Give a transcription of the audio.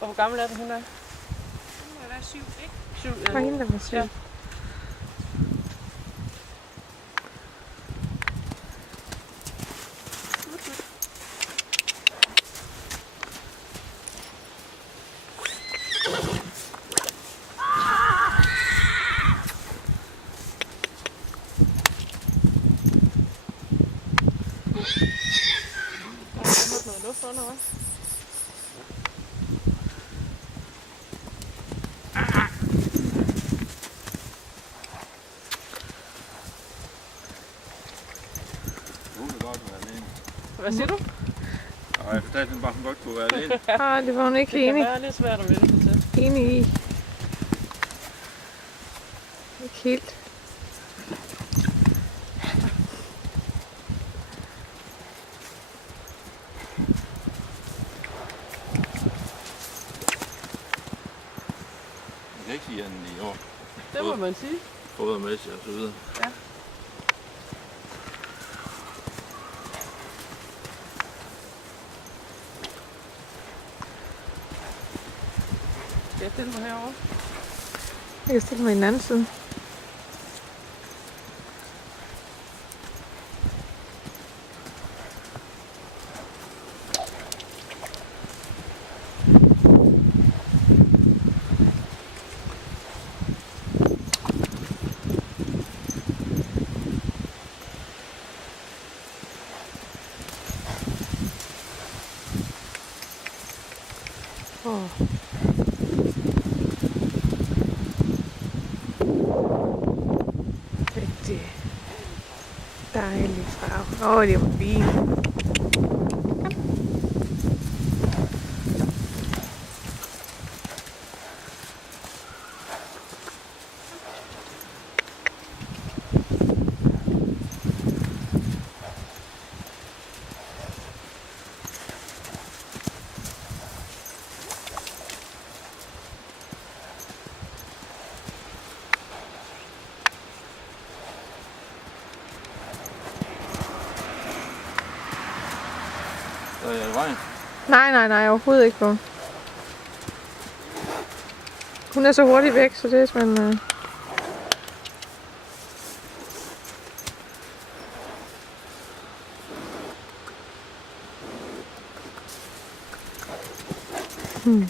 Og hvor gammel er det, hun er? Hun må være 7, ikke? 7, Det var hende, der var syg. Ja. Noget luft under, hva'? Hun vil godt være alene. Hvad siger du? Og jeg fortalte hende bare, at hun godt kunne være alene. Ah, det var hun ikke Det kan enig, være lidt svært at vælge sig til. enig i. Ikke helt. Jeg kan ikke sige andet i år. Det må man sige. Fodermæssigt og så videre. Ja. Skal jeg stille mig herovre? Jeg kan stille mig i den anden side. Rigtig dejlig farve. Det var fint. Så er jeg i vejen. Nej, overhovedet ikke på. Hun er så hurtigt væk, så det er simpelthen... Hmm.